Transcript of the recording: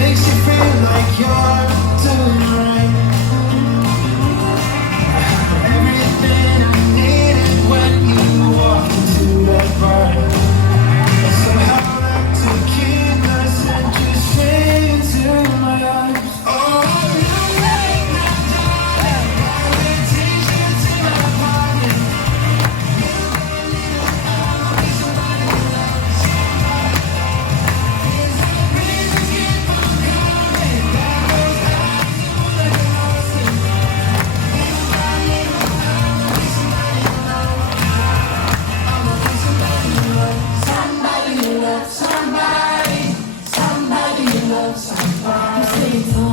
makes you feel like you're doing right. Everything I needed when you walked into that bar. Somehow like tequilas and you straight into my arms. Oh, Somebody you love, somebody you love, somebody.